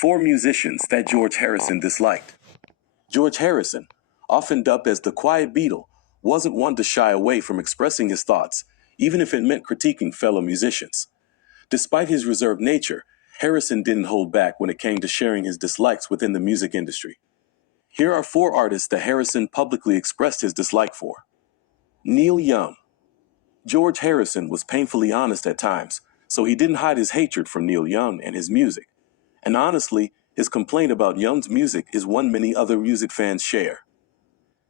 Four musicians that George Harrison disliked. George Harrison, often dubbed as the Quiet Beatle, wasn't one to shy away from expressing his thoughts, even if it meant critiquing fellow musicians. Despite his reserved nature, Harrison didn't hold back when it came to sharing his dislikes within the music industry. Here are four artists that Harrison publicly expressed his dislike for. Neil Young. George Harrison was painfully honest at times, so he didn't hide his hatred for Neil Young and his music. And honestly, his complaint about Young's music is one many other music fans share.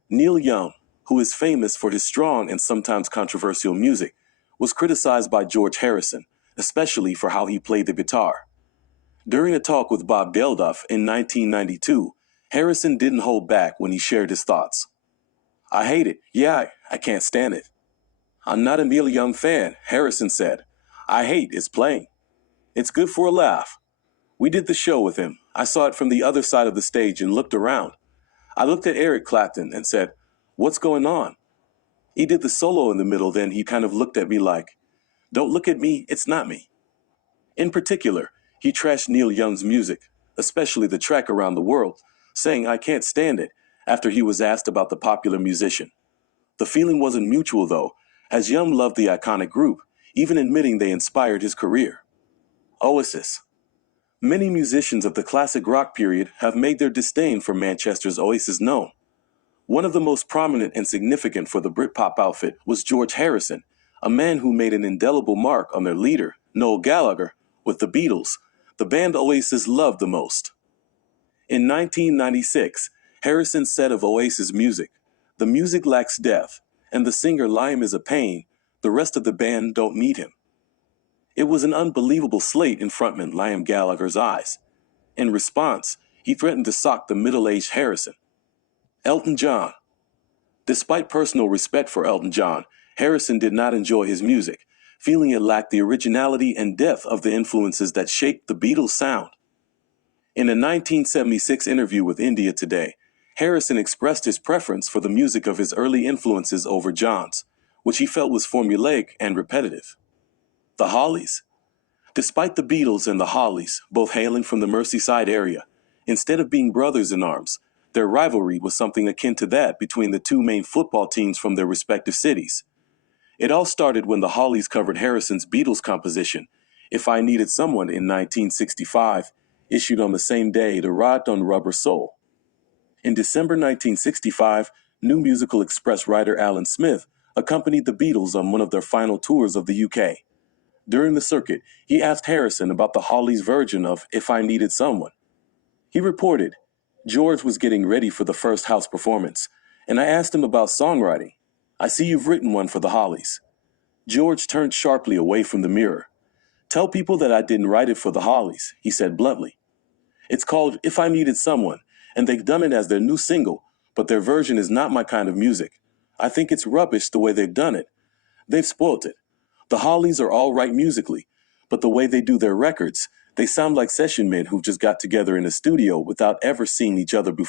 Neil Young, who is famous for his strong and sometimes controversial music, was criticized by George Harrison, especially for how he played the guitar. During a talk with Bob Geldof in 1992, Harrison didn't hold back when he shared his thoughts. "I hate it. Yeah, I can't stand it." "I'm not a Neil Young fan," Harrison said. "I hate his playing. It's good for a laugh. We did the show with him. I saw it from the other side of the stage and looked around. I looked at Eric Clapton and said, 'What's going on?' He did the solo in the middle, then he kind of looked at me like, 'Don't look at me, it's not me.'" In particular, he trashed Neil Young's music, especially the track Around the World, saying, "I can't stand it," after he was asked about the popular musician. The feeling wasn't mutual, though, as Young loved the iconic group, even admitting they inspired his career. Oasis. Many musicians of the classic rock period have made their disdain for Manchester's Oasis known. One of the most prominent and significant for the Britpop outfit was George Harrison, a man who made an indelible mark on their leader, Noel Gallagher, with the Beatles, the band Oasis loved the most. In 1996, Harrison said of Oasis music, "The music lacks depth, and the singer Liam is a pain. The rest of the band don't need him." It was an unbelievable slate in frontman Liam Gallagher's eyes. In response, he threatened to sock the middle-aged Harrison. Elton John. Despite personal respect for Elton John, Harrison did not enjoy his music, feeling it lacked the originality and depth of the influences that shaped the Beatles' sound. In a 1976 interview with India Today, Harrison expressed his preference for the music of his early influences over John's, which he felt was formulaic and repetitive. The Hollies. Despite the Beatles and the Hollies, both hailing from the Merseyside area, instead of being brothers in arms, their rivalry was something akin to that between the two main football teams from their respective cities. It all started when the Hollies covered Harrison's Beatles composition, "If I Needed Someone" in 1965, issued on the same day to Ride on Rubber Soul. In December 1965, New Musical Express writer Alan Smith accompanied the Beatles on one of their final tours of the UK. During the circuit, he asked Harrison about the Hollies' version of "If I Needed Someone." He reported, "George was getting ready for the first house performance, and I asked him about songwriting. I see you've written one for the Hollies." George turned sharply away from the mirror. "Tell people that I didn't write it for the Hollies," he said bluntly. "It's called 'If I Needed Someone,' and they've done it as their new single, but their version is not my kind of music. I think it's rubbish the way they've done it. They've spoilt it. The Hollies are all right musically, but the way they do their records, they sound like session men who've just got together in a studio without ever seeing each other before."